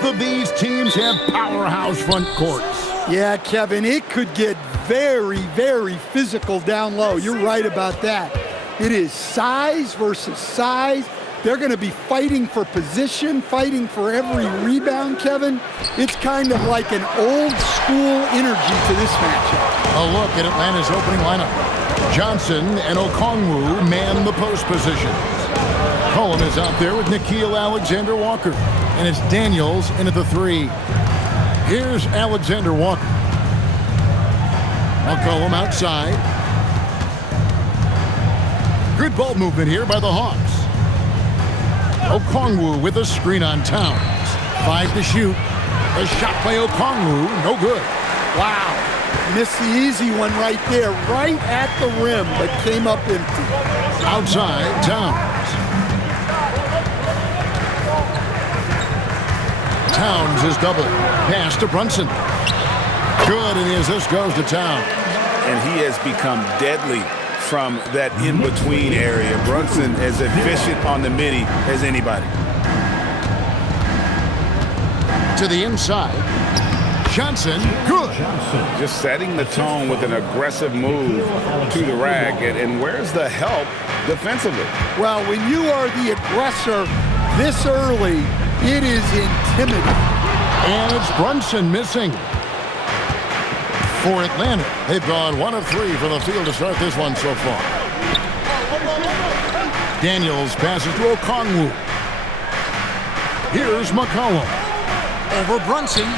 Both of these teams have powerhouse front courts. Yeah, Kevin, it could get very, very physical down low. You're right about that. It is size versus size. They're going to be fighting for position, fighting for every rebound, Kevin. It's kind of like an old school energy to this matchup. A look at Atlanta's opening lineup. Johnson and Okongwu man the post position. Cullen is out there with Nickeil Alexander-Walker. And it's Daniels in at the 3. Here's Alexander-Walker. McCollum outside. Good ball movement here by the Hawks. Okongwu with a screen on Towns. 5 to shoot. A shot by Okongwu, no good. Wow. Missed the easy one right there, right at the rim, but came up empty. Outside, Towns. Towns is double. Pass to Brunson. Good, and the assist goes to Towns. And he has become deadly from that in-between area. Brunson as efficient on the midi as anybody. To the inside. Johnson, good. Just setting the tone with an aggressive move to the rack. And where's the help defensively? Well, when you are the aggressor this early, it is intimidating. And it's Brunson missing. For Atlanta, they've gone 1 of 3 from the field to start this one so far. Daniels passes to Okongwu. Here's McCollum. Over Brunson.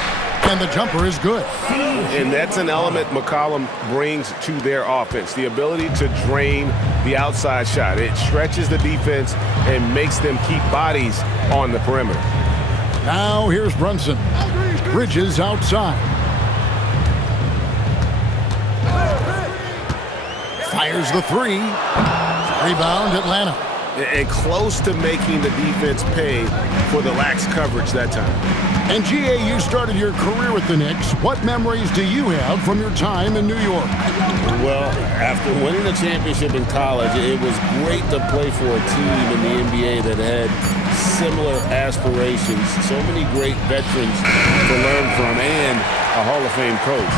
And the jumper is good. And that's an element McCollum brings to their offense. The ability to drain the outside shot. It stretches the defense and makes them keep bodies on the perimeter. Now here's Brunson. Bridges outside. Fires the 3. Rebound Atlanta. And close to making the defense pay for the lax coverage that time. And G.A., you started your career with the Knicks. What memories do you have from your time in New York? Well, after winning the championship in college, it was great to play for a team in the NBA that had similar aspirations. So many great veterans to learn from and a Hall of Fame coach.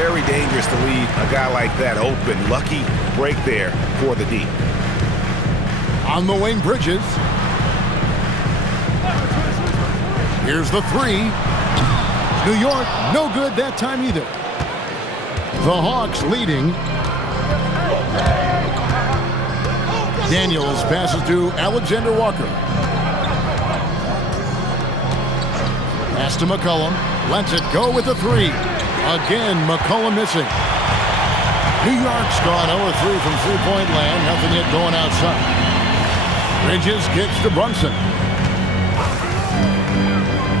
Very dangerous to leave a guy like that open. Lucky break there for the D. On the wing, Bridges. Here's the 3. New York, no good that time either. The Hawks leading. Daniels passes to Alexander-Walker. Pass to McCollum. Lets it go with the 3. Again, McCollum missing. New York's gone 0-3 from three-point land. Nothing yet going outside. Bridges kicks to Brunson.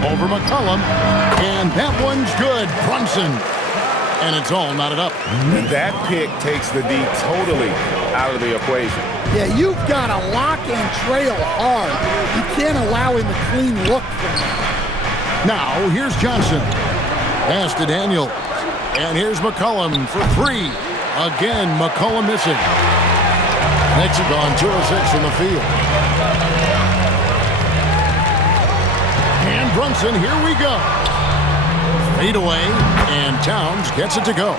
Over McCollum. And that one's good. Brunson. And it's all knotted up. And that pick takes the D totally out of the equation. Yeah, you've got to lock and trail hard. You can't allow him a clean look from that. Now, here's Johnson. Pass to Daniels. And here's McCollum for 3. Again, McCollum missing. Knicks have gone 2 of 6 from the field. And Brunson, here we go. Fade away, and Towns gets it to go.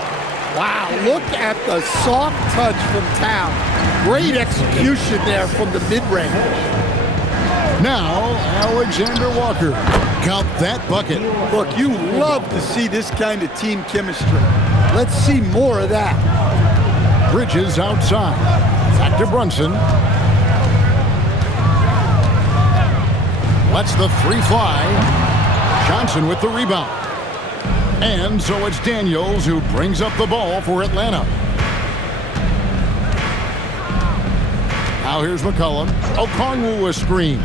Wow, look at the soft touch from Towns. Great execution there from the mid-range. Now, Alexander-Walker. Count that bucket. Look, you love to see this kind of team chemistry. Let's see more of that. Bridges outside. Back to Brunson. Lets the 3 fly. Johnson with the rebound. And so it's Daniels who brings up the ball for Atlanta. Now here's McCollum. Okongwu a screen.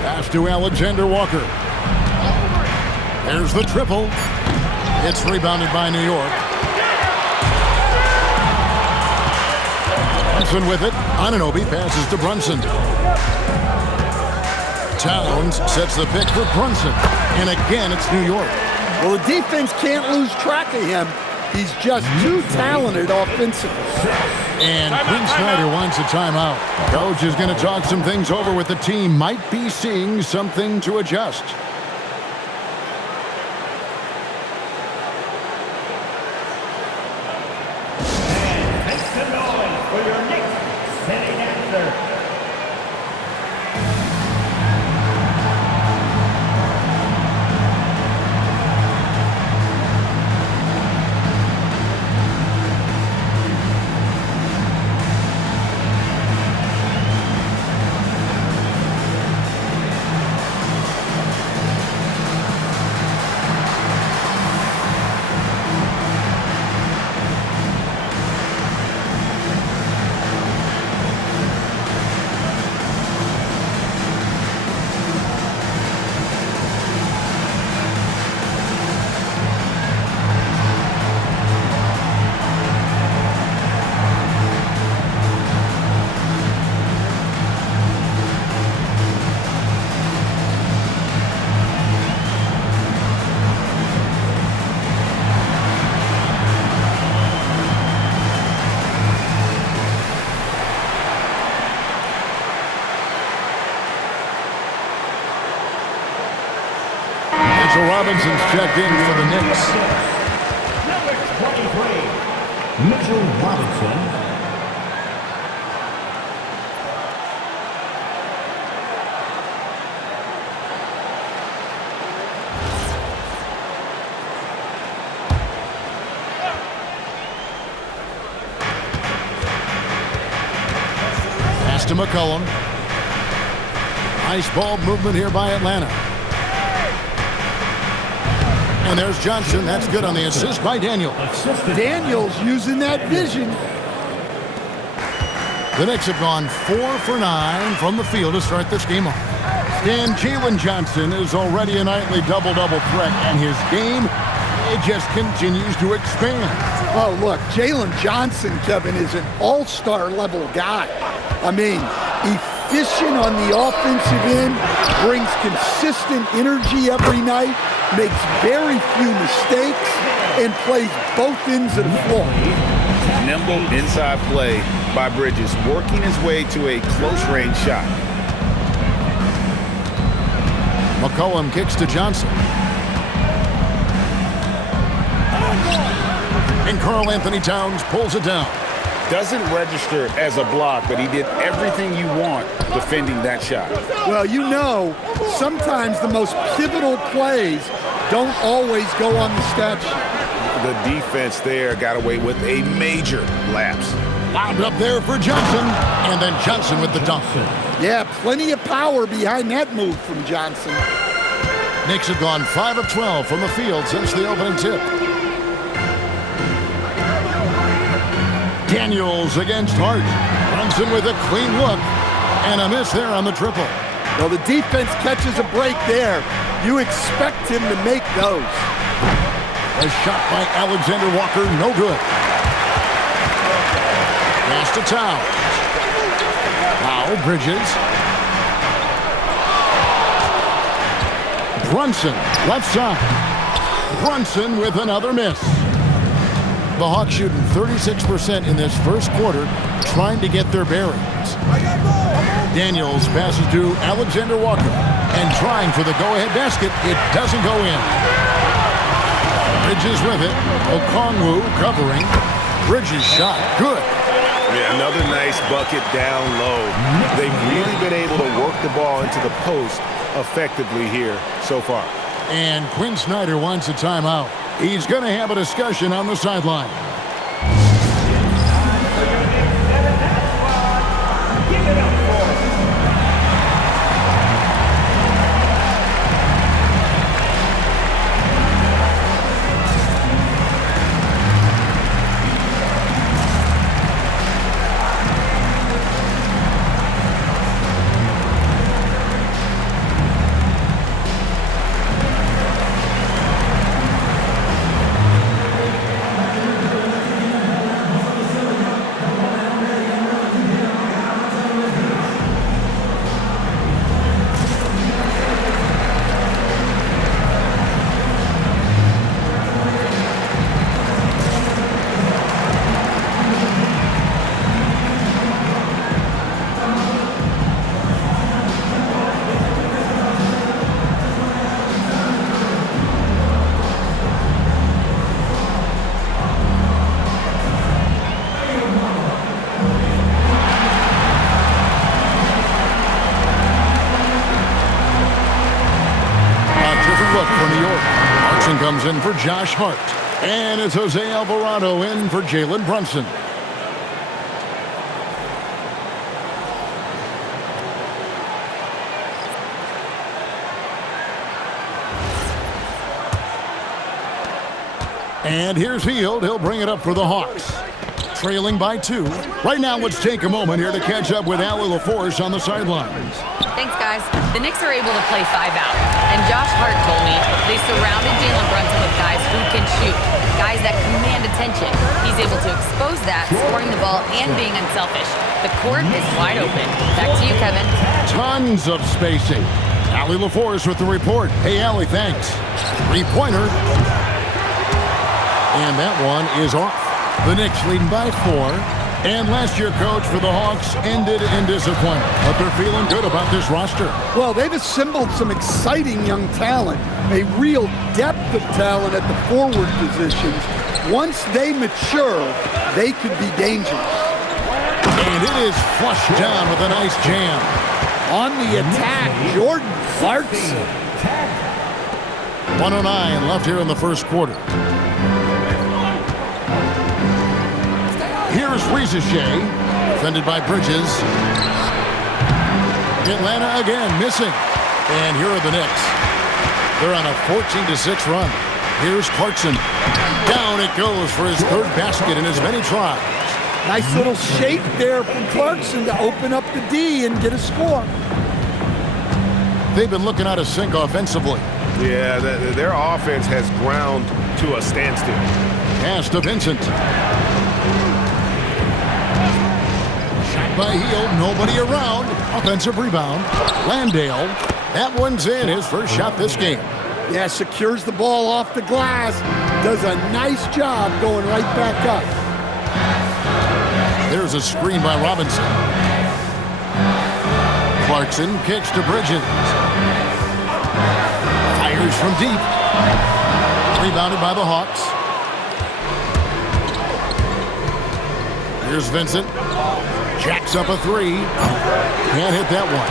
Pass to Alexander-Walker. There's the triple. It's rebounded by New York. Brunson with it. Anunoby passes to Brunson. Towns sets the pick for Brunson. And again, it's New York. Well, the defense can't lose track of him. He's just too talented offensively. And Quinn Snyder wants a timeout. Coach is going to talk some things over with the team. Might be seeing something to adjust. And make some noise for your Knicks sitting answer. Mitchell Robinson's checked in for the Knicks. Number 23, Mitchell Robinson. Pass to McCollum. Nice ball movement here by Atlanta. And there's Johnson. That's good on the assist by Daniel. Daniels using that vision. The Knicks have gone 4 for 9 from the field to start this game off. And Jalen Johnson is already a nightly double-double threat, and his game, it just continues to expand. Oh, look, Jalen Johnson, Kevin, is an all-star level guy. I mean, efficient on the offensive end, brings consistent energy every night, makes very few mistakes, and plays both ends of the floor. Nimble inside play by Bridges, working his way to a close-range shot. McCollum kicks to Johnson. And Karl Anthony Towns pulls it down. Doesn't register as a block, but he did everything you want defending that shot. Well, you know, sometimes the most pivotal plays don't always go on the stat sheet. The defense there got away with a major lapse. Lobbed up there for Johnson, and then Johnson with the dunk. Yeah, plenty of power behind that move from Johnson. Knicks have gone 5 of 12 from the field since the opening tip. Daniels against Hart. Brunson with a clean look, and a miss there on the triple. Well, the defense catches a break there. You expect him to make those. A shot by Alexander Walker, no good. Pass to Towns. Now Bridges. Brunson, left side. Brunson with another miss. The Hawks shooting 36% in this first quarter, trying to get their bearings. Daniels passes to Alexander Walker, and trying for the go-ahead basket. It doesn't go in. Bridges with it. Okongwu covering. Bridges shot. Good. Yeah, another nice bucket down low. They've really been able to work the ball into the post effectively here so far. And Quinn Snyder wants a timeout. He's going to have a discussion on the sideline. Give it up for look for New York. Clarkson comes in for Josh Hart. And it's Jose Alvarado in for Jalen Brunson. And here's Hield. He'll bring it up for the Hawks. Trailing by 2. Right now, let's take a moment here to catch up with Allie LaForce on the sidelines. Thanks, guys. The Knicks are able to play 5 out. And Josh Hart told me they surrounded Jalen Brunson with guys who can shoot, guys that command attention. He's able to expose that, scoring the ball and being unselfish. The court is wide open. Back to you, Kevin. Tons of spacing. Allie LaForce with the report. Hey, Allie, thanks. Three-pointer. And that one is off. The Knicks leading by 4. And last year, coach, for the Hawks ended in disappointment. But they're feeling good about this roster. Well, they've assembled some exciting young talent, a real depth of talent at the forward positions. Once they mature, they could be dangerous. And it is flushed down with a nice jam. On the attack, Jordan Clarkson. 1:09 left here in the first quarter. Here's Rizachet, defended by Bridges. Atlanta again missing. And here are the Knicks. They're on a 14-6 run. Here's Clarkson. Down it goes for his third basket in as many tries. Nice little shake there from Clarkson to open up the D and get a score. They've been looking out of sync offensively. Yeah, their offense has ground to a standstill. Pass to Vincent. Shot by Hield, nobody around. Offensive rebound. Landale. That one's in, his first shot this game. Yeah, secures the ball off the glass. Does a nice job going right back up. There's a screen by Robinson. Clarkson kicks to Bridges. Fires from deep. Rebounded by the Hawks. Here's Vincent. Jacks up a 3. Can't hit that one.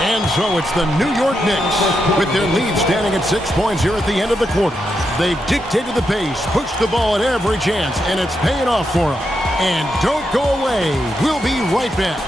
And so it's the New York Knicks with their lead standing at 6 points here at the end of the quarter. They've dictated the pace, pushed the ball at every chance, and it's paying off for them. And don't go away. We'll be right back.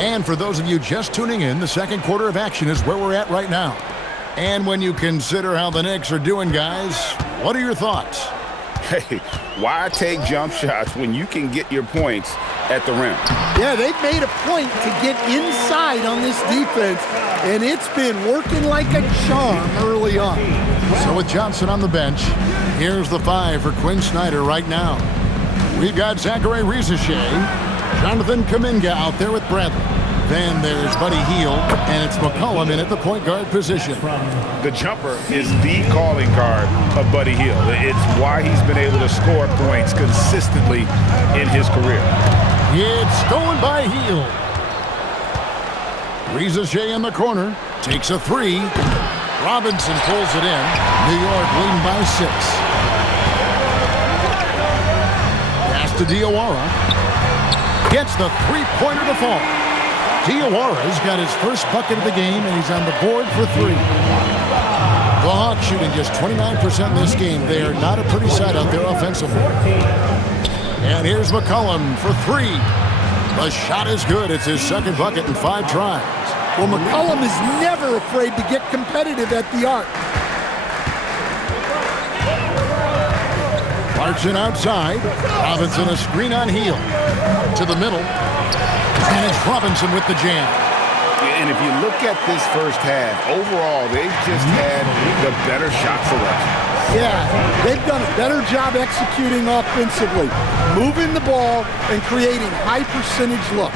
And for those of you just tuning in, the second quarter of action is where we're at right now. And when you consider how the Knicks are doing, guys, what are your thoughts? Hey, why take jump shots when you can get your points at the rim? Yeah, they've made a point to get inside on this defense, and it's been working like a charm early on. So with Johnson on the bench, here's the 5 for Quinn Snyder right now. We've got Zachary Rizachet, Jonathan Kuminga out there with Bradley. Then there's Buddy Hield, and it's McCollum in at the point guard position. The jumper is the calling card of Buddy Hield. It's why he's been able to score points consistently in his career. It's stolen by Hield. Rizachet in the corner, takes a 3. Robinson pulls it in. New York leading by 6. Pass to Diawara. Gets the three-pointer to fall. Diawara's got his first bucket of the game, and he's on the board for 3. The Hawks shooting just 29% in this game. They are not a pretty sight out there offensively. And here's McCollum for 3. The shot is good. It's his second bucket in 5 tries. Well, McCollum is never afraid to get competitive at the arc. Clarkson outside. Robinson a screen on Hield. To the middle. And it's Robinson with the jam. And if you look at this first half, overall, they've just had the better shot selection. Yeah, they've done a better job executing offensively, moving the ball and creating high percentage looks.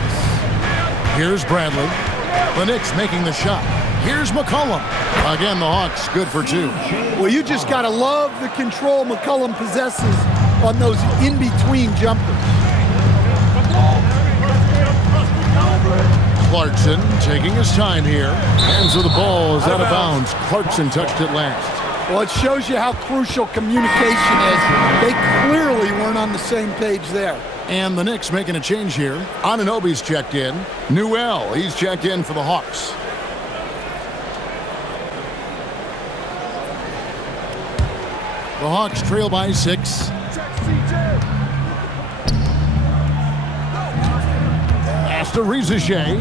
Here's Bradley. The Knicks making the shot. Here's McCollum. Again, the Hawks good for 2. Well, you just got to love the control McCollum possesses on those in-between jumpers. Clarkson taking his time here. Hands of the ball is out of bounds. Clarkson touched it last. Well, it shows you how crucial communication is. They clearly weren't on the same page there. And the Knicks making a change here. Anunoby's checked in. Newell, he's checked in for the Hawks. The Hawks trail by 6. Pass to Rizichet.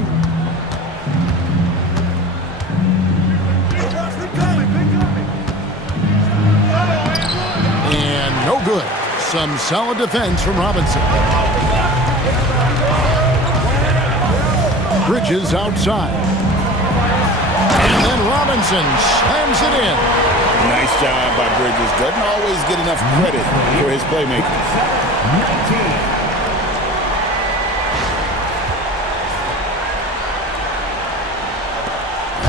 And no good. Some solid defense from Robinson. Bridges outside. And then Robinson slams it in. Nice job by Bridges. Doesn't always get enough credit for his playmaking.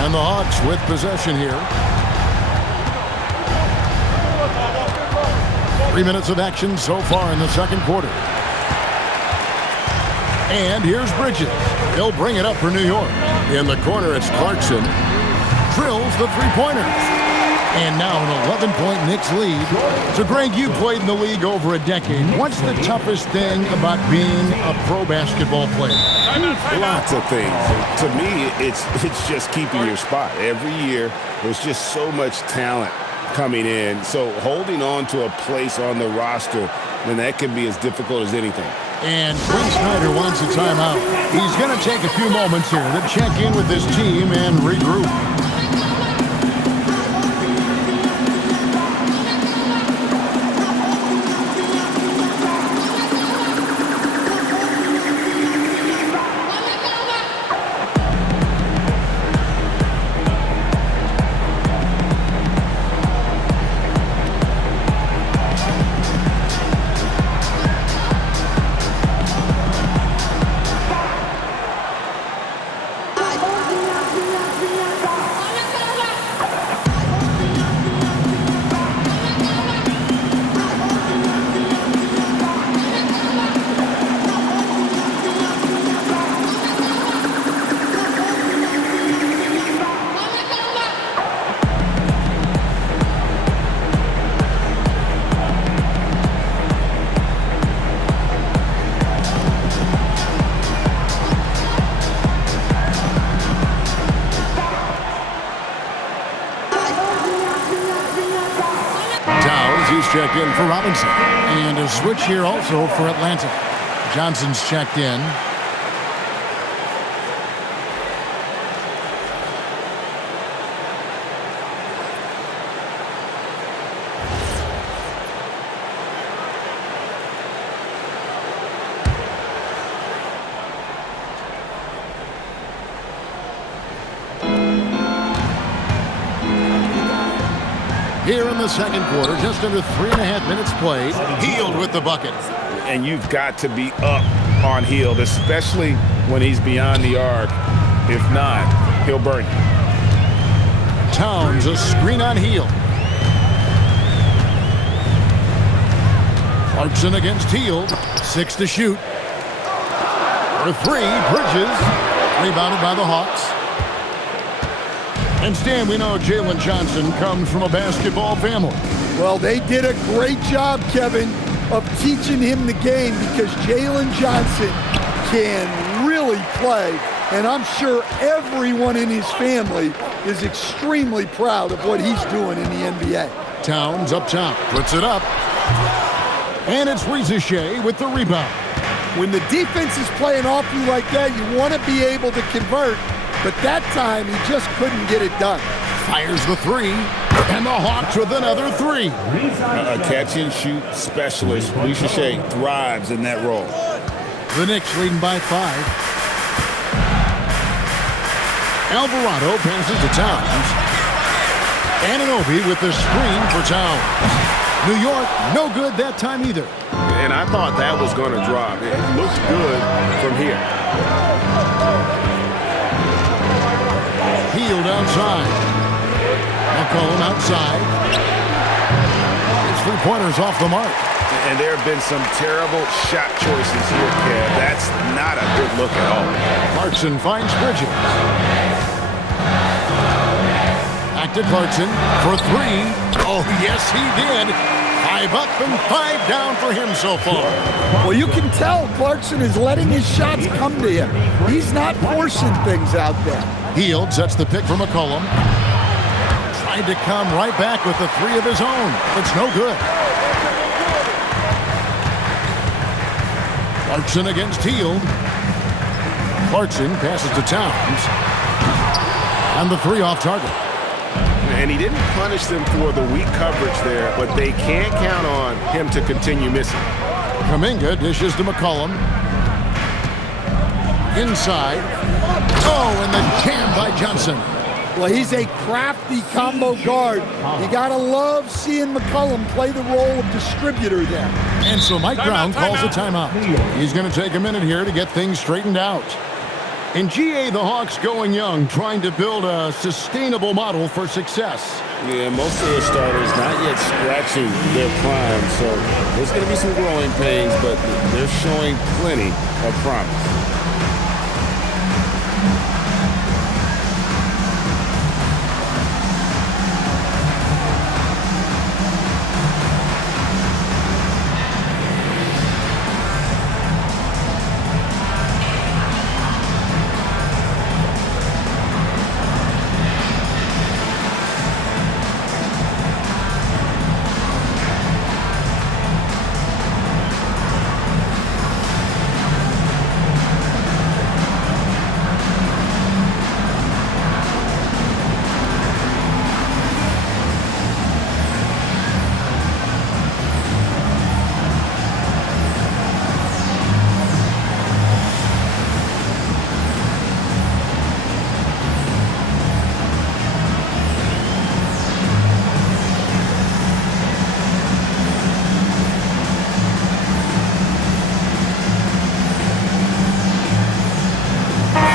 And the Hawks with possession here. 3 minutes of action so far in the second quarter. And here's Bridges. He'll bring it up for New York. In the corner, it's Clarkson. Drills the three-pointer. And now an 11-point Knicks lead. So, Greg, you played in the league over a decade. What's the toughest thing about being a pro basketball player? Lots of things. To me, it's just keeping your spot. Every year, there's just so much talent coming in. So holding on to a place on the roster, then that can be as difficult as anything. And Quinn Snyder wants a timeout. He's going to take a few moments here to check in with his team and regroup. Checked in for Robinson. And a switch here also for Atlanta. Johnson's checked in. Here in the second quarter, just under 3.5 minutes played. Hield with the bucket. And you've got to be up on Hield, especially when he's beyond the arc. If not, he'll burn you. Towns, a screen on Hield. Clarkson against Hield. 6 to shoot. For 3, Bridges. Rebounded by the Hawks. And Stan, we know Jalen Johnson comes from a basketball family. Well, they did a great job, Kevin, of teaching him the game because Jalen Johnson can really play. And I'm sure everyone in his family is extremely proud of what he's doing in the NBA. Towns up top, puts it up. And it's Rizichet with the rebound. When the defense is playing off you like that, you want to be able to convert. But that time, he just couldn't get it done. Fires the 3, and the Hawks with another 3. A catch-and-shoot specialist. Rizichet thrives in that role. The Knicks leading by 5. Alvarado passes to Towns. Anunoby with the screen for Towns. New York, no good that time either. And I thought that was going to drop. It looked good from here. Healed outside. McCollum outside. His three-pointer's off the mark. And there have been some terrible shot choices here, Kev. That's not a good look at all. Clarkson finds Bridges. Back to Clarkson for three. Oh, yes, he did. 5 up and 5 down for him so far. Well, you can tell Clarkson is letting his shots come to him. He's not forcing things out there. Healed sets the pick for McCollum. Tried to come right back with the three of his own. It's no good. Clarkson against Hield. Clarkson passes to Towns. And the three off target. And he didn't punish them for the weak coverage there, but they can't count on him to continue missing. Kuminga dishes to McCollum. Inside. Oh, and the jam by Johnson. Well, he's a crafty combo guard. You got to love seeing McCollum play the role of distributor there. And so Mike Brown calls a timeout. He's going to take a minute here to get things straightened out. In GA, the Hawks going young, trying to build a sustainable model for success. Yeah, most of the starters not yet scratching their prime, so there's going to be some growing pains, but they're showing plenty of promise.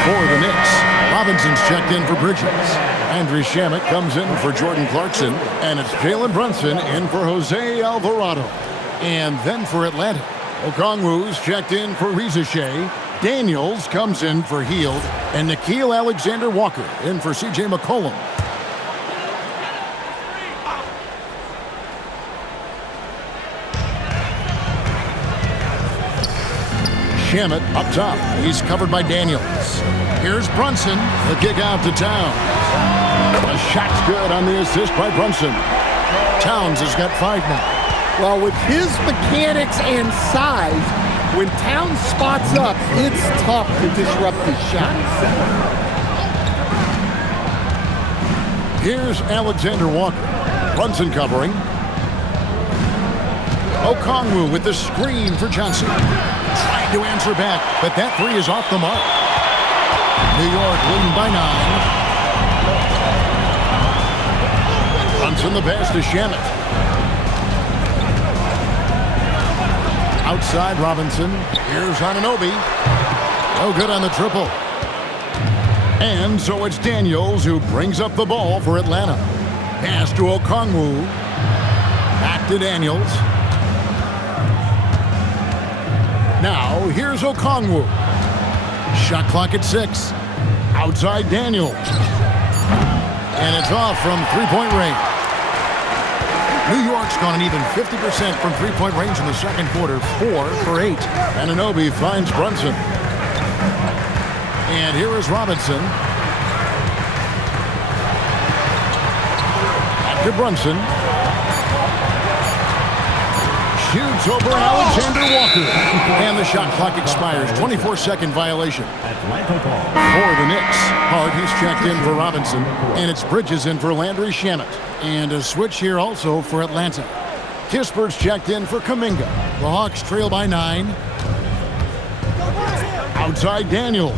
For the Knicks, Robinson's checked in for Bridges. Andrew Shamet comes in for Jordan Clarkson. And it's Jalen Brunson in for Jose Alvarado. And then for Atlanta, Okongwu's checked in for Reza Shea. Daniels comes in for Hield. And Nickeil Alexander-Walker in for C.J. McCollum. Shamet up top. He's covered by Daniels. Here's Brunson. The kick out to Towns. The shot's good on the assist by Brunson. Towns has got 5 now. Well, with his mechanics and size, when Towns spots up, it's tough to disrupt his shot. Here's Alexander Walker. Brunson covering. Okongwu with the screen for Johnson. Trying to answer back, but that three is off the mark. New York leading by 9. Brunson the pass to Shamet. Outside Robinson. Here's Anunoby. No good on the triple. And so it's Daniels who brings up the ball for Atlanta. Pass to Okongwu. Back to Daniels. Now, here's Okongwu. Shot clock at 6. Outside Daniels. And it's off from three-point range. New York's gone an even 50% from three-point range in the second quarter. 4 for 8. Anunoby finds Brunson. And here is Robinson. Back to Brunson. Shoots over Alexander Walker. And the shot clock expires. 24-second violation. For the Knicks, Hart is checked in for Robinson. And it's Bridges in for Landry Shamet. And a switch here also for Atlanta. Kispert's checked in for Kuminga. The Hawks trail by 9. Outside Daniels.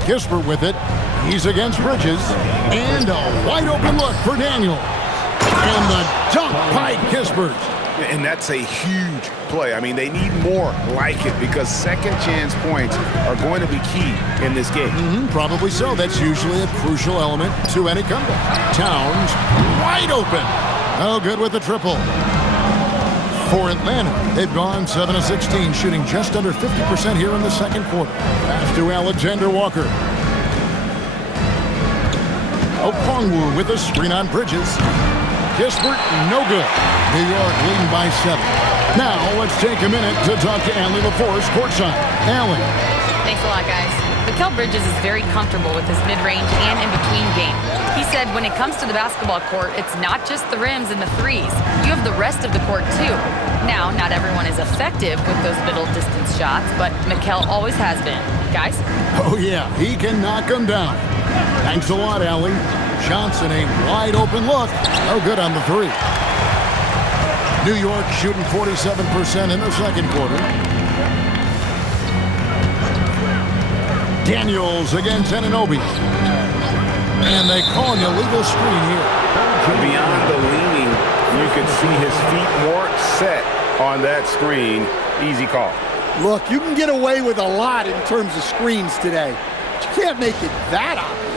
Kispert with it. He's against Bridges. And a wide open look for Daniels. And the dunk by Kispert. And that's a huge play. I mean, they need more like it because second chance points are going to be key in this game. Probably so. That's usually a crucial element to any comeback. Towns wide open. Oh, good with the triple. For Atlanta, they've gone 7 of 16, shooting just under 50% here in the second quarter. Pass to Alexander Walker. Okongwu with a screen on Bridges. Kispert, no good. New York leading by 7. Now, let's take a minute to talk to Allie LaForce courtside. Allie. Thanks a lot, guys. Mikal Bridges is very comfortable with his mid-range and in-between game. He said when it comes to the basketball court, it's not just the rims and the threes. You have the rest of the court, too. Now, not everyone is effective with those middle-distance shots, but Mikal always has been. Guys? Oh, yeah, he can knock them down. Thanks a lot, Allie. Johnson, a wide-open look. No good on the 3. New York shooting 47% in the second quarter. Daniels against Anunoby. And they call an illegal screen here. Beyond the leaning, you can see his feet weren't set on that screen. Easy call. Look, you can get away with a lot in terms of screens today. But you can't make it that obvious.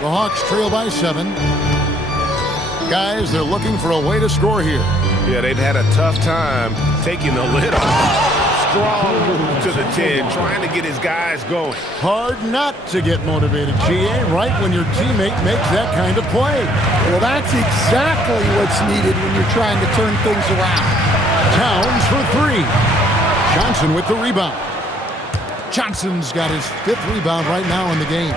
The Hawks trail by 7. Guys, they're looking for a way to score here. Yeah, they've had a tough time taking the lid off. Strong move to the 10, trying to get his guys going. Hard not to get motivated, GA, right when your teammate makes that kind of play. Well, that's exactly what's needed when you're trying to turn things around. Towns for 3. Johnson with the rebound. Johnson's got his 5th rebound right now in the game.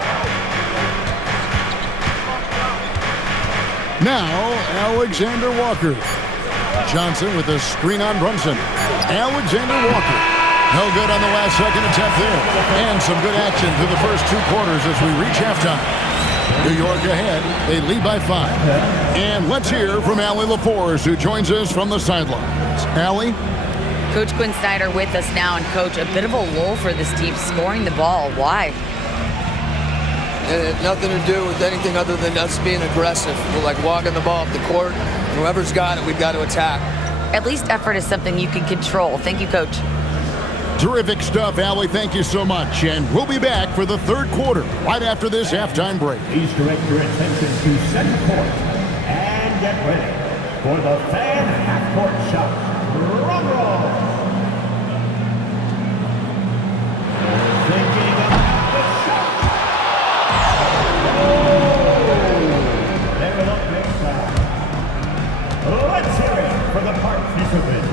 Now, Alexander Walker. Johnson with a screen on Brunson. Alexander Walker. No good on the last second attempt there. And some good action through the first 2 quarters as we reach halftime. New York ahead. They lead by 5. And let's hear from Allie LaForce, who joins us from the sidelines. Allie? Coach Quinn Snyder with us now. And, Coach, a bit of a lull for this team scoring the ball. Why? It had nothing to do with anything other than us being aggressive. We're like walking the ball up the court. Whoever's got it, we've got to attack. At least effort is something you can control. Thank you, Coach. Terrific stuff, Allie. Thank you so much. And we'll be back for the third quarter right after this halftime break. Please direct your attention to center court and get ready for the fan half-court shot. Drum roll. Thinking about the shot. They're up next time. Let's hear it for the participants.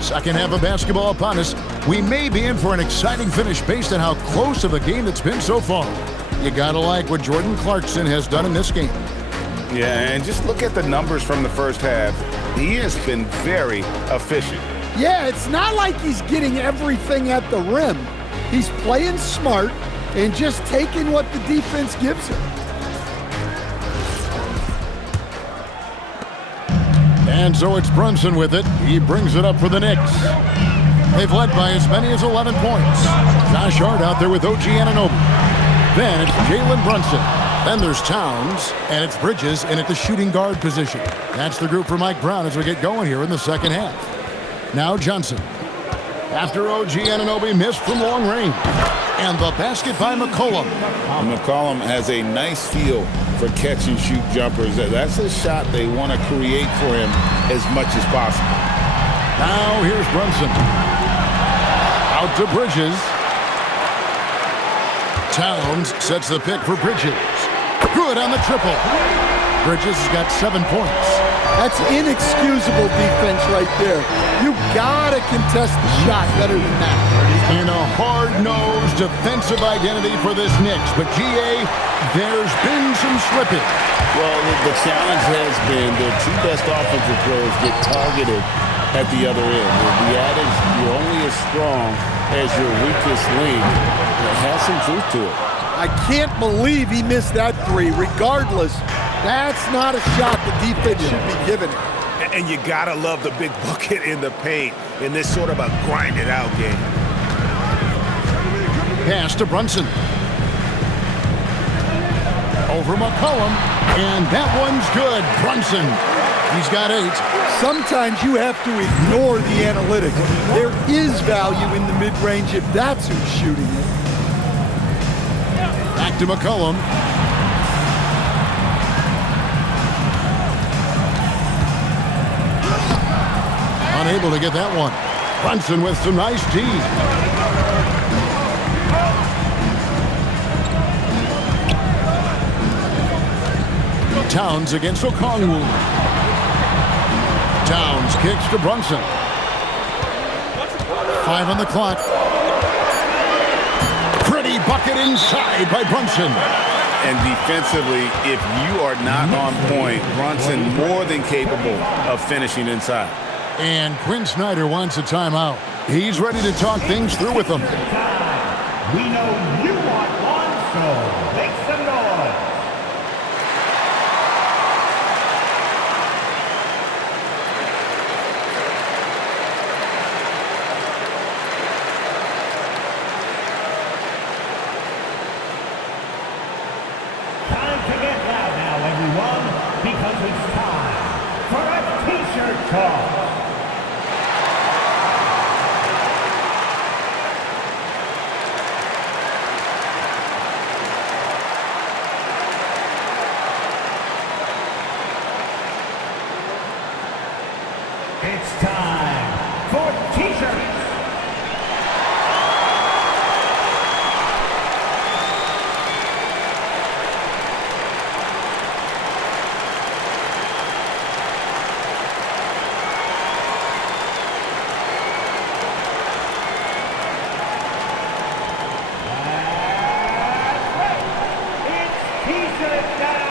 Second half of basketball upon us. We may be in for an exciting finish based on how close of a game it's been so far. You gotta like what Jordan Clarkson has done in this game. Yeah, and just look at the numbers from the first half. He has been very efficient. Yeah, it's not like he's getting everything at the rim. He's playing smart and just taking what the defense gives him. And so it's Brunson with it. He brings it up for the Knicks. They've led by as many as 11 points. Josh Hart out there with OG Anunoby. Then it's Jalen Brunson. Then there's Towns, and it's Bridges in at the shooting guard position. That's the group for Mike Brown as we get going here in the second half. Now Johnson. After OG Anunoby missed from long range. And the basket by McCollum. McCollum has a nice feel for catch-and-shoot jumpers. That's a shot they want to create for him as much as possible. Now here's Brunson. Out to Bridges. Towns sets the pick for Bridges. Good on the triple. Bridges has got 7 points. That's inexcusable defense right there. You gotta contest the shot better than that. And a hard-nosed defensive identity for this Knicks. But, G.A., there's been some slippage. Well, the challenge has been their two best offensive players get targeted at the other end. The adage, you're only as strong as your weakest link, it has some truth to it. I can't believe he missed that three. Regardless, that's not a shot the defense should be giving it. And you gotta love the big bucket in the paint in this sort of a grinded-out game. Pass to Brunson. Over McCollum, and that one's good. Brunson, he's got 8. Sometimes you have to ignore the analytics. There is value in the mid-range if that's who's shooting it. Back to McCollum. Unable to get that one. Brunson with some nice D. Towns against Okongwu. Towns kicks to Brunson. 5 on the clock. Pretty bucket inside by Brunson. And defensively, if you are not on point, Brunson more than capable of finishing inside. And Quinn Snyder wants a timeout. He's ready to talk things through with them. We know you want one, so make some noise. Time to get loud now, everyone, because it's time for a T-shirt toss. It's time for T-shirts. It's T-shirt time.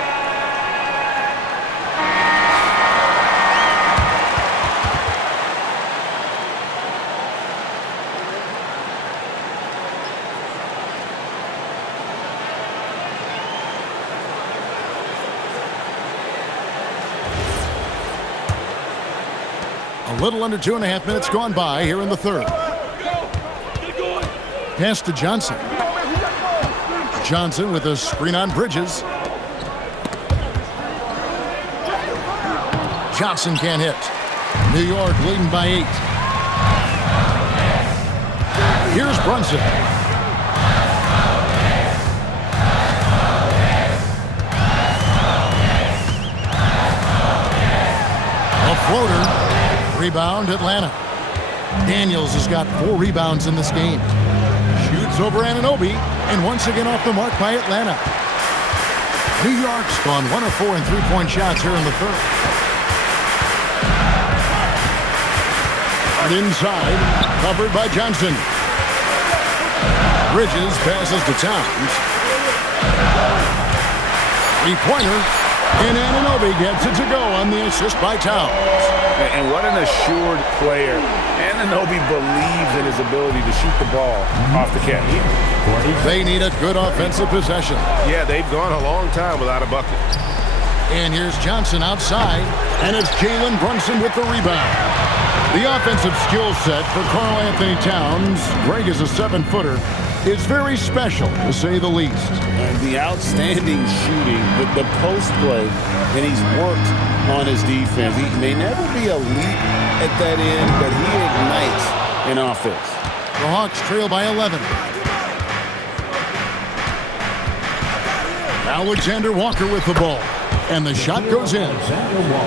A little under 2.5 minutes gone by here in the third. Pass to Johnson. Johnson with a screen on Bridges. Johnson can't hit. New York leading by 8. Here's Brunson. A floater. Rebound, Atlanta. Daniels has got 4 rebounds in this game. Shoots over Anunoby, and once again off the mark by Atlanta. New York's gone 1 of 4 in three-point shots here in the third. And inside, covered by Johnson. Bridges passes to Towns. Three-pointer, and Anunoby gets it to go on the assist by Towns. And what an assured player. Anunoby believes in his ability to shoot the ball off the catch. They need a good offensive possession. Yeah, they've gone a long time without a bucket. And here's Johnson outside, and it's Jalen Brunson with the rebound. The offensive skill set for Karl Anthony Towns, Greg is a 7-footer, is very special, to say the least. And the outstanding shooting, the post play, and he's worked on his defense. He may never be elite at that end, but he ignites in offense. The Hawks trail by 11. Alexander Walker with the ball, and the shot goes in.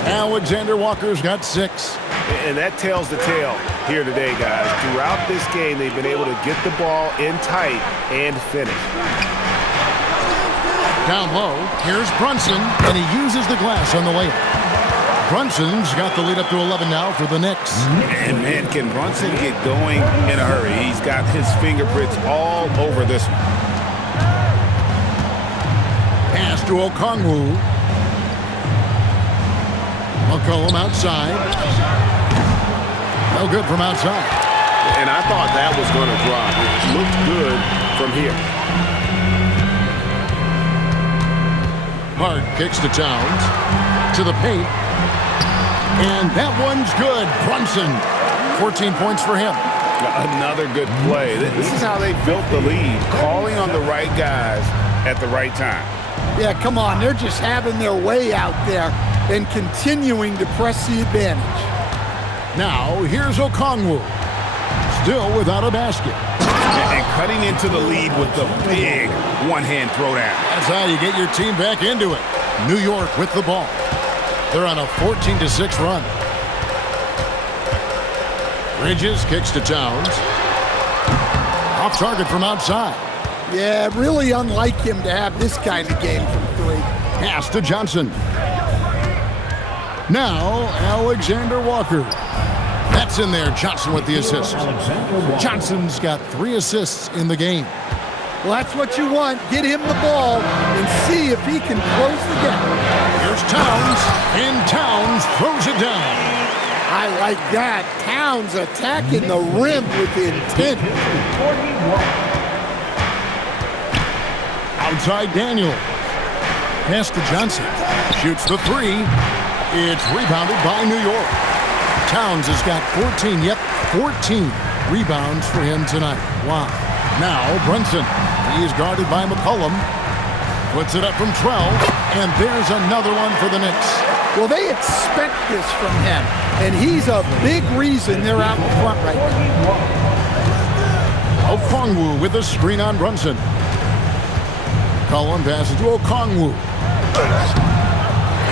Alexander Walker's got 6. And that tells the tale here today, guys. Throughout this game, they've been able to get the ball in tight and finish. Down low, here's Brunson, and he uses the glass on the layup. Brunson's got the lead up to 11 now for the Knicks. And man, can Brunson get going in a hurry? He's got his fingerprints all over this one. Pass to Okongwu. McCollum outside. No good from outside. And I thought that was going to drop. It looked good from here. Hart kicks to Towns. To the paint. And that one's good. Brunson, 14 points for him. Another good play. This is how they built the lead, calling on the right guys at the right time. Yeah, come on. They're just having their way out there and continuing to press the advantage. Now, here's Okongwu. Still without a basket. And cutting into the lead with the big one-hand throwdown. That's how you get your team back into it. New York with the ball. They're on a 14-6 run. Bridges kicks to Towns. Off target from outside. Yeah, really unlike him to have this kind of game from three. Pass to Johnson. Now, Alexander Walker. That's in there. Johnson with the assist. Johnson's got 3 assists in the game. Well, that's what you want. Get him the ball and see if he can close the gap. Here's Towns, and Towns throws it down. I like that. Towns attacking the rim with intent. Outside Daniel. Pass to Johnson. Shoots the 3. It's rebounded by New York. Towns has got 14 rebounds for him tonight. Wow. Now Brunson. He's guarded by McCollum. Puts it up from 12, and there's another one for the Knicks. Well, they expect this from him, and he's a big reason they're out in front right now. Okongwu with a screen on Brunson. McCollum passes to Okongwu.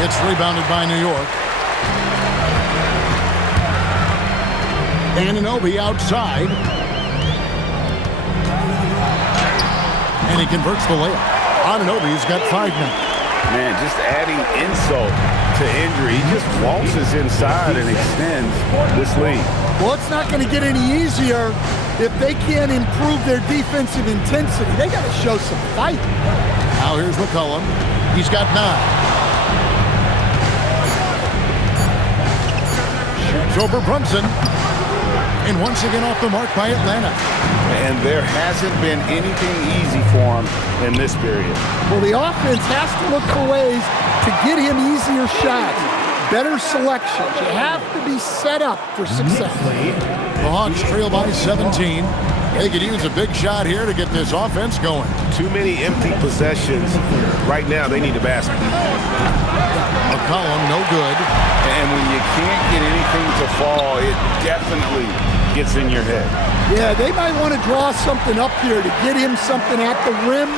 It's rebounded by New York. Anunoby outside. And he converts the layup. Anunoby's got 5 now. Man, just adding insult to injury. He just waltzes inside and extends this lead. Well, it's not going to get any easier if they can't improve their defensive intensity. They got to show some fight. Now here's McCollum. He's got 9. Shoots over Brunson. And once again off the mark by Atlanta. And there hasn't been anything easy for him in this period. Well, the offense has to look for ways to get him easier shots, better selections. You have to be set up for success. The Hawks trail by 17. They could use a big shot here to get this offense going. Too many empty possessions. Right now, they need a basket. McCollum, no good. And when you can't get anything to fall, it definitely gets in your head. Yeah, they might want to draw something up here to get him something at the rim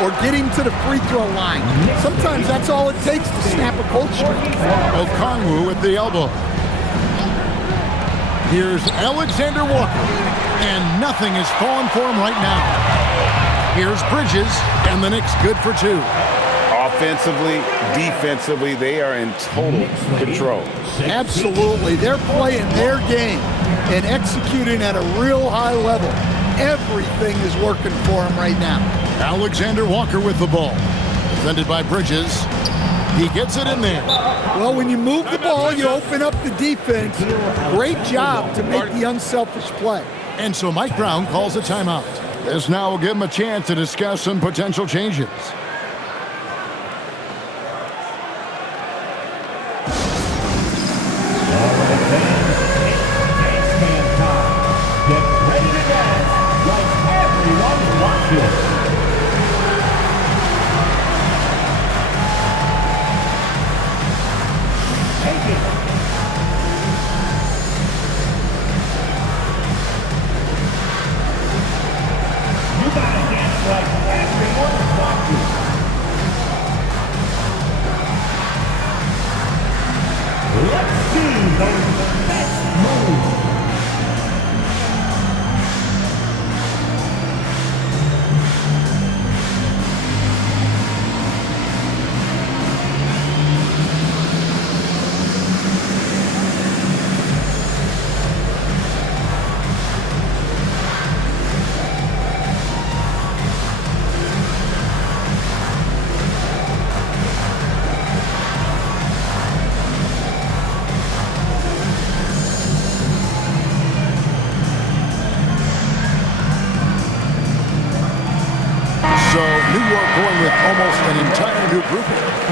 or get him to the free throw line. Sometimes that's all it takes to snap a cold streak. Okongwu with the elbow. Here's Alexander Walker, and nothing is falling for him right now. Here's Bridges, and the Knicks good for 2. Offensively, defensively, they are in total control. Absolutely. They're playing their game and executing at a real high level. Everything is working for them right now. Alexander Walker with the ball. Defended by Bridges. He gets it in there. Well, when you move the ball, you open up the defense. Great job to make the unselfish play. And so Mike Brown calls a timeout. This now will give him a chance to discuss some potential changes.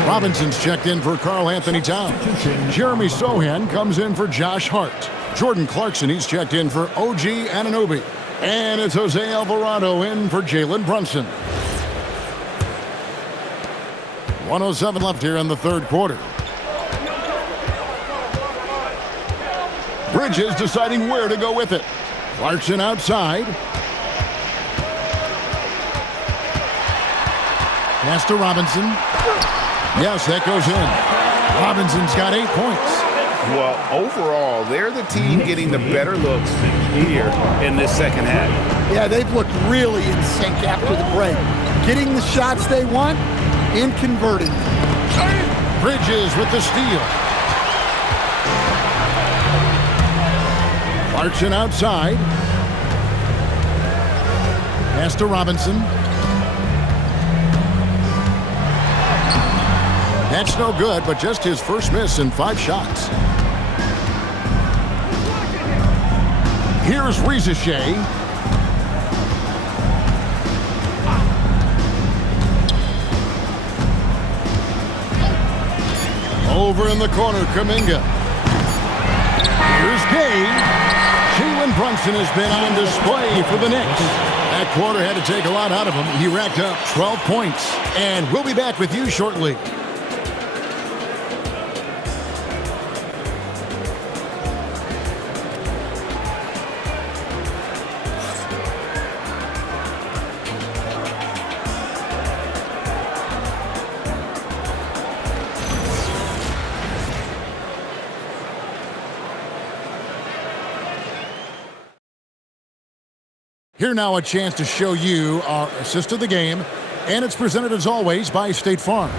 Robinson's checked in for Karl Anthony Towns. Jeremy Sohan comes in for Josh Hart. Jordan Clarkson, he's checked in for OG Anunoby. And it's Jose Alvarado in for Jalen Brunson. 1:07 left here in the third quarter. Bridges deciding where to go with it. Clarkson outside. Pass to Robinson. Yes, that goes in. Robinson's got 8 points. Well, overall, they're the team getting the better looks here in this second half. Yeah, they've looked really in sync after the break. Getting the shots they want and converting them. Bridges with the steal. Clarkson outside. Pass to Robinson. That's no good, but just his first miss in 5 shots. Here's Rizachet. Over in the corner, Kuminga. Here's Gay. Jalen Brunson has been on display for the Knicks. That quarter had to take a lot out of him. He racked up 12 points. And we'll be back with you shortly. Here now a chance to show you our assist of the game, and it's presented as always by State Farm.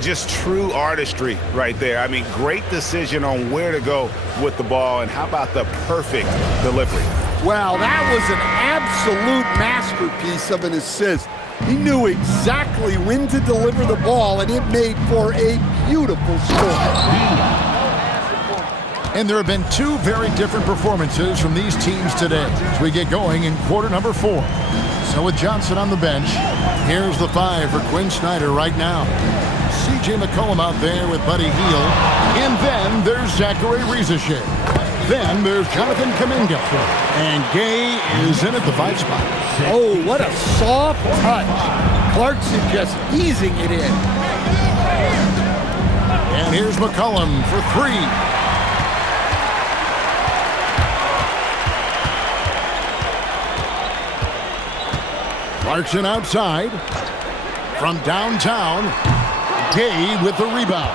Just true artistry right there. I mean, great decision on where to go with the ball, and how about the perfect delivery? Well, that was an absolute masterpiece of an assist. He knew exactly when to deliver the ball, and it made for a beautiful score. And there have been 2 very different performances from these teams today as we get going in quarter number 4. So with Johnson on the bench, here's the 5 for Quinn Snyder right now. C.J. McCollum out there with Buddy Hield. And then there's Zachary Rizachet. Then there's Jonathan Kuminga. And Gay is in at the 5 spot. Oh, what a soft touch. Clarkson just easing it in. And here's McCollum for 3. Clarkson outside. From downtown, Gay with the rebound.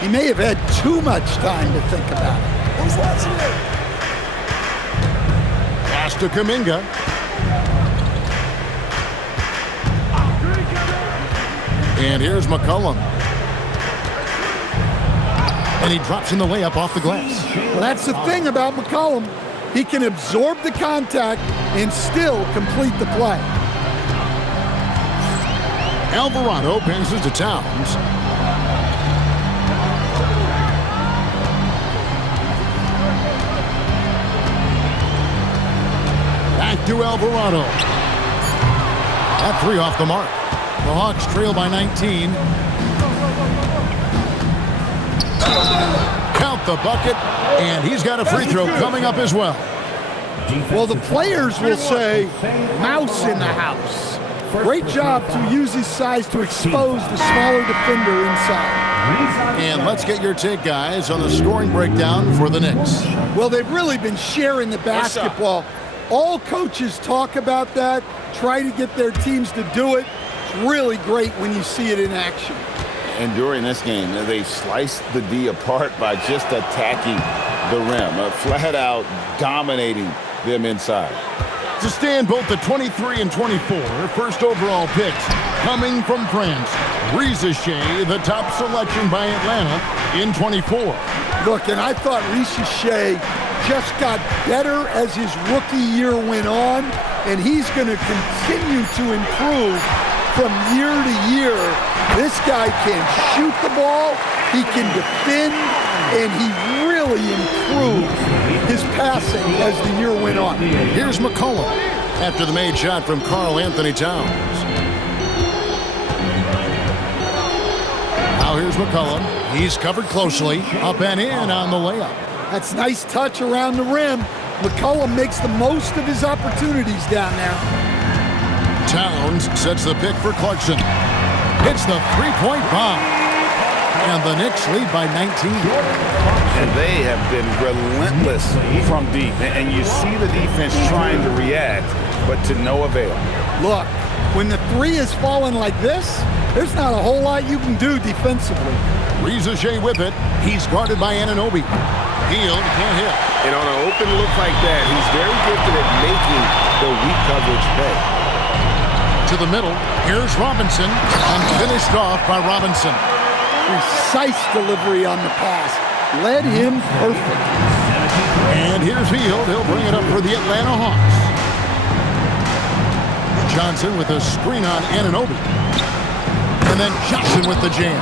He may have had too much time to think about it. Who's watching it? Pass to Kuminga. And here's McCollum. And he drops in the layup off the glass. Well, that's the thing about McCollum. He can absorb the contact and still complete the play. Alvarado passes to Towns. Back to Alvarado. That 3 off the mark. The Hawks trail by 19. Count the bucket, and he's got a free throw coming up as well. Well, the players will say, mouse in the house. Great job to use his size to expose the smaller defender inside. And let's get your take, guys, on the scoring breakdown for the Knicks. Well, they've really been sharing the basketball. All coaches talk about that, try to get their teams to do it. It's really great when you see it in action. And during this game, they sliced the D apart by just attacking the rim, flat out dominating them inside. To stand both the 23 and 24 first overall picks coming from France, Rizachet, the top selection by Atlanta in 24. Look, and I thought Rizachet just got better as his rookie year went on, and he's going to continue to improve from year to year. This guy can shoot the ball, he can defend, and he really improved his passing as the year went on. Here's McCollum after the made shot from Karl Anthony Towns. here's McCollum. He's covered closely. Up and in on the layup. That's nice touch around the rim. McCollum makes the most of his opportunities down there. Towns sets the pick for Clarkson. Hits the three-point bomb. And the Knicks lead by 19. And they have been relentless from deep. And you see the defense trying to react, but to no avail. Look, when the three is falling like this, there's not a whole lot you can do defensively. Rizachet with it. He's guarded by Anunoby. Hield can't hit. And on an open look like that, he's very gifted at making the weak coverage pay. To the middle. Here's Robinson. And finished off by Robinson. Precise delivery on the pass. Led him perfect. And here's Hield. He'll bring it up for the Atlanta Hawks. Johnson with a screen on Anunoby. And then Johnson with the jam.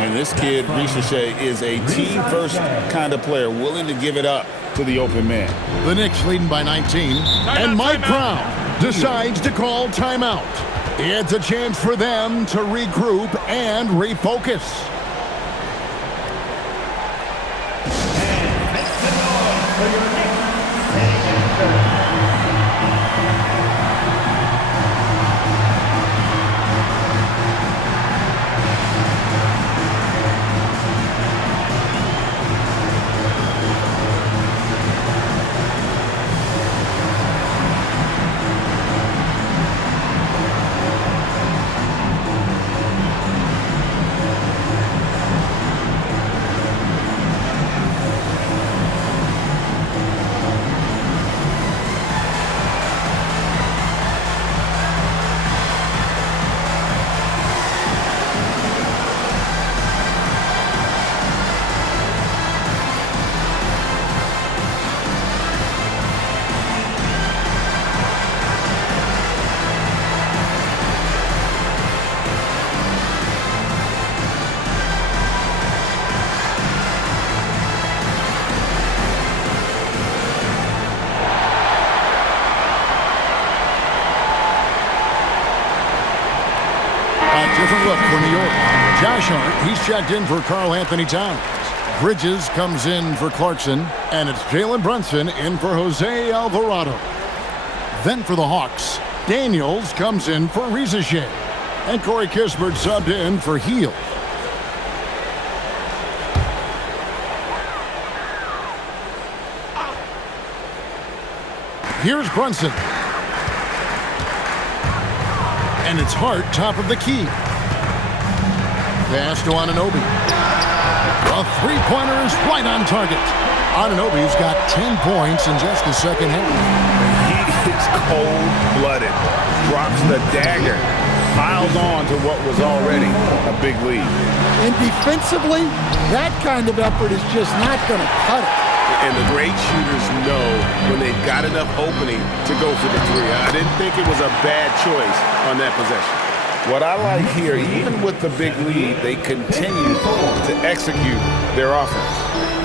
And this kid, Rizachet, is a team-first kind of player, willing to give it up to the open man. The Knicks leading by 19. And Mike Brown decides to call timeout. It's a chance for them to regroup and refocus. Different look for New York. Josh Hart, he's checked in for Karl Anthony Towns. Bridges comes in for Clarkson, and it's Jalen Brunson in for Jose Alvarado. Then for the Hawks, Daniels comes in for Rizachet, and Corey Kispert subbed in for Hield. Here's Brunson. And it's Hart, top of the key. Pass to Anunoby. A three-pointer is right on target. Anunoby's got 10 points in just the second half. He is cold-blooded. Drops the dagger. Piles on to what was already a big lead. And defensively, that kind of effort is just not going to cut it. And the great shooters know when they've got enough opening to go for the three. I didn't think it was a bad choice on that possession. What I like here, even with the big lead, they continue to execute their offense.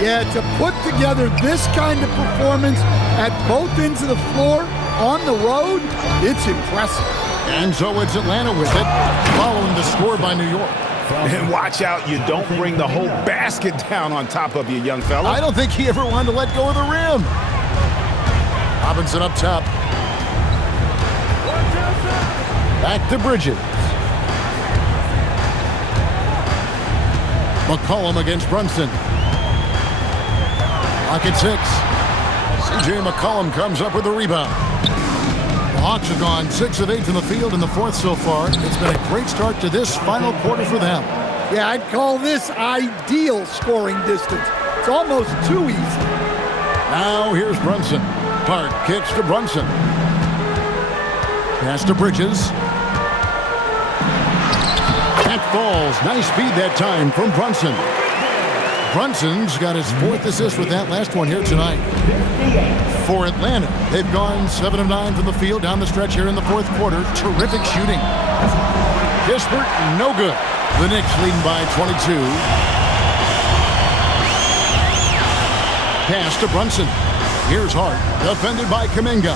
Yeah, to put together this kind of performance at both ends of the floor on the road, it's impressive. And so it's Atlanta with it, following the score by New York. And watch out, you don't bring the whole basket down on top of you, young fella. I don't think he ever wanted to let go of the rim. Robinson up top. Back to Bridges. McCollum against Brunson. Lock at 6. C.J. McCollum comes up with the rebound. The Hawks have gone 6 of 8 from the field in the fourth so far. It's been a great start to this final quarter for them. Yeah, I'd call this ideal scoring distance. It's almost too easy. Now here's Brunson. Hart kicks to Brunson. Pass to Bridges. That falls. Nice speed that time from Brunson. Brunson's got his 4th assist with that last one here tonight. For Atlanta, they've gone 7 of 9 from the field down the stretch here in the fourth quarter. Terrific shooting. Kispert, no good. The Knicks leading by 22. Pass to Brunson. Here's Hart, defended by Kuminga.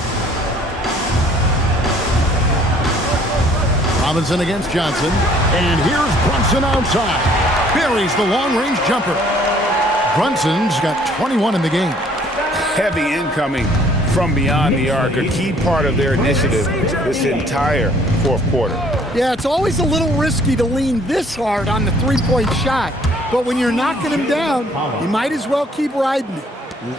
Robinson against Johnson. And here's Brunson outside. buries the long-range jumper. Brunson's got 21 in the game. Heavy incoming from beyond the arc, a key part of their initiative this entire fourth quarter. Yeah, it's always a little risky to lean this hard on the three-point shot, but when you're knocking him down, you might as well keep riding it.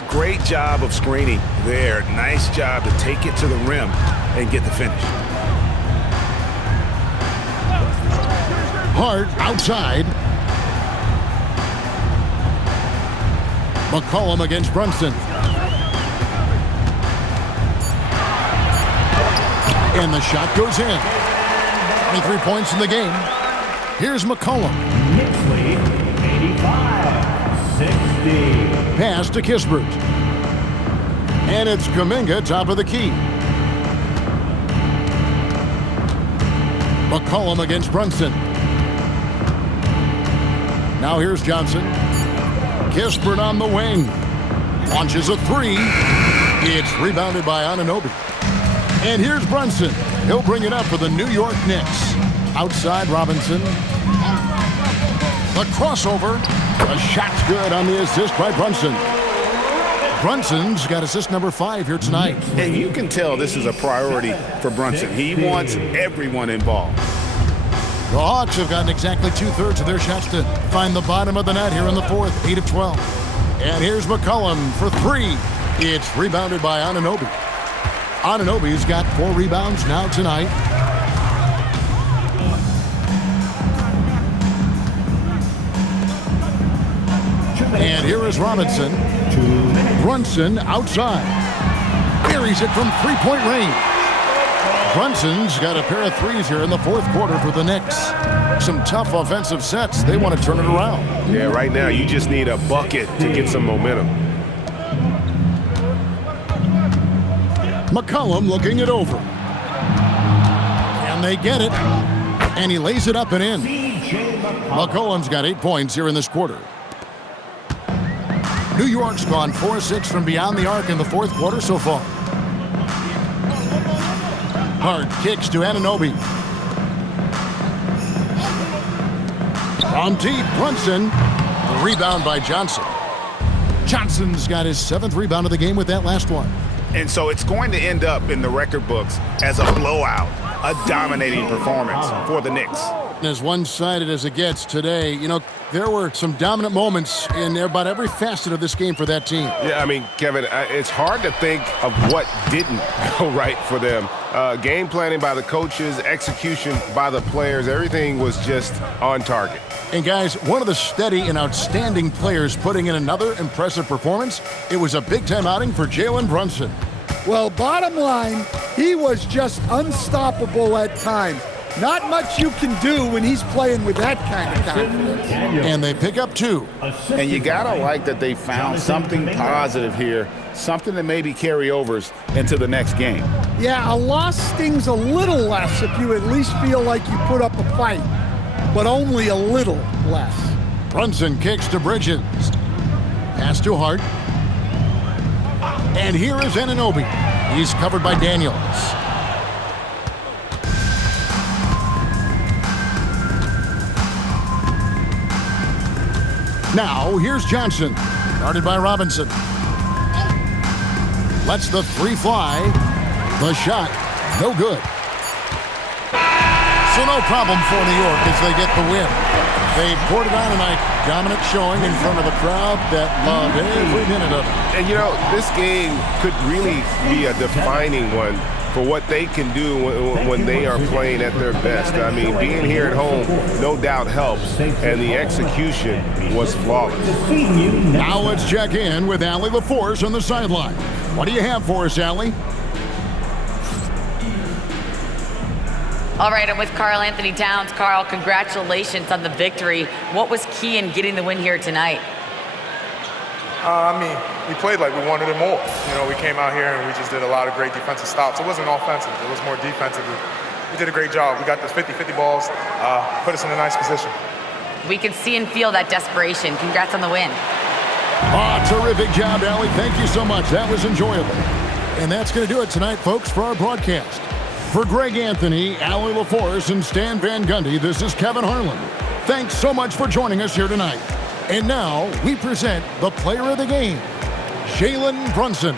Great job of screening there. Nice job to take it to the rim and get the finish. Hart outside. McCollum against Brunson. And the shot goes in. 23 points in the game. Here's McCollum. Knicks lead 85-60. Pass to Kispert. And it's Kuminga top of the key. McCollum against Brunson. Now here's Johnson. Kispert on the wing. Launches a three. It's rebounded by Anunoby. And here's Brunson. He'll bring it up for the New York Knicks. Outside Robinson. The crossover. The shot's good on the assist by Brunson. Brunson's got assist number 5 here tonight. And you can tell this is a priority for Brunson. He wants everyone involved. The Hawks have gotten exactly 2/3 of their shots to find the bottom of the net here in the fourth, 8 of 12. And here's McCollum for 3. It's rebounded by Anunoby. Anunoby's got 4 rebounds now tonight. And here is Robinson. Brunson outside. Buries it from three-point range. Brunson's got a pair of threes here in the fourth quarter for the Knicks. Some tough offensive sets. They want to turn it around. Yeah, right now you just need a bucket to get some momentum. McCollum looking it over. And they get it. And he lays it up and in. McCollum's got 8 points here in this quarter. New York's gone 4-6 from beyond the arc in the fourth quarter so far. Hart kicks to Anunoby. From deep, Brunson. The rebound by Johnson. Johnson's got his 7th rebound of the game with that last one. And so it's going to end up in the record books as a blowout, a dominating performance for the Knicks. As one-sided as it gets today, you know, there were some dominant moments in about every facet of this game for that team. Yeah, I mean, Kevin, it's hard to think of what didn't go right for them. Game planning by the coaches, execution by the players, everything was just on target. And guys, one of the steady and outstanding players putting in another impressive performance, it was a big-time outing for Jalen Brunson. Well, bottom line, he was just unstoppable at times. Not much you can do when he's playing with that kind of confidence. And they pick up 2. And you gotta like that they found something positive here, something that maybe carryovers into the next game. Yeah, a loss stings a little less if you at least feel like you put up a fight, but only a little less. Brunson kicks to Bridges. Pass to Hart. And here is Anunoby. He's covered by Daniels. Now, here's Johnson, guarded by Robinson. Lets the 3 fly. The shot, no good. So no problem for New York as they get the win. They poured it on tonight. Dominant showing in front of a crowd that loved every minute of it. And, you know, this game could really be a defining one for what they can do when they are playing at their best. I mean, being here at home no doubt helps, and the execution was flawless. Now let's check in with Allie LaForce on the sideline. What do you have for us, Allie? All right, I'm with Karl Anthony Towns. Karl, congratulations on the victory. What was key in getting the win here tonight? I mean, we played like we wanted it more. You know, we came out here and we just did a lot of great defensive stops. It wasn't offensive. It was more defensive. We did a great job. We got those 50-50 balls, put us in a nice position. We can see and feel that desperation. Congrats on the win. Oh, terrific job, Allie. Thank you so much. That was enjoyable. And that's going to do it tonight, folks, for our broadcast. For Greg Anthony, Allie LaForce, and Stan Van Gundy, this is Kevin Harlan. Thanks so much for joining us here tonight. And now we present the player of the game, Jalen Brunson.